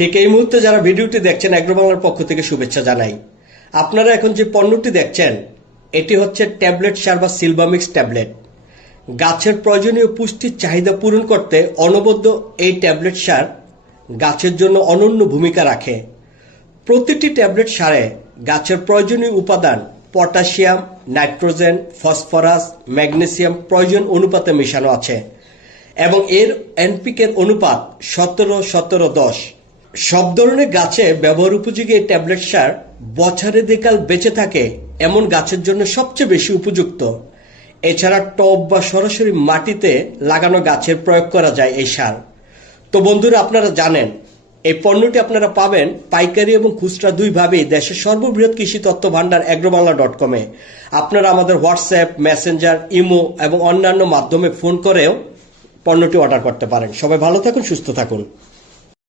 ঠিক এই মুহূর্তে যারা ভিডিওটি দেখছেন অ্যাগ্রো বাংলার পক্ষ থেকে শুভেচ্ছা জানাই। আপনারা এখন যে পণ্যটি দেখছেন এটি হচ্ছে ট্যাবলেট সার বা সিলভামিক্স ট্যাবলেট। গাছের প্রয়োজনীয় পুষ্টির চাহিদা পূরণ করতে অনবদ্য এই ট্যাবলেট সার গাছের জন্য অনন্য ভূমিকা রাখে। প্রতিটি ট্যাবলেট সারে গাছের প্রয়োজনীয় উপাদান পটাশিয়াম, নাইট্রোজেন, ফসফরাস, ম্যাগনেসিয়াম প্রয়োজন অনুপাতে মেশানো আছে এবং এর এনপিকের অনুপাত 17-17-10। সব ধরনের গাছে ব্যবহার উপযোগী এই ট্যাবলেট সার বছরে দেকাল বেঁচে থাকে এমন গাছের জন্য সবচেয়ে বেশি উপযুক্ত। এছাড়া টব বা সরাসরি মাটিতে লাগানো গাছের প্রয়োগ করা যায় এই সার। তো বন্ধুরা, আপনারা জানেন এই পণ্যটি আপনারা পাবেন পাইকারি এবং খুচরা দুইভাবেই দেশের সর্ববৃহৎ কৃষি তথ্য ভান্ডার agrobangla.com এ। আপনারা আমাদের হোয়াটসঅ্যাপ, মেসেঞ্জার, ইমো এবং অন্যান্য মাধ্যমে ফোন করেও পণ্যটি অর্ডার করতে পারেন। সবাই ভালো থাকুন, সুস্থ থাকুন।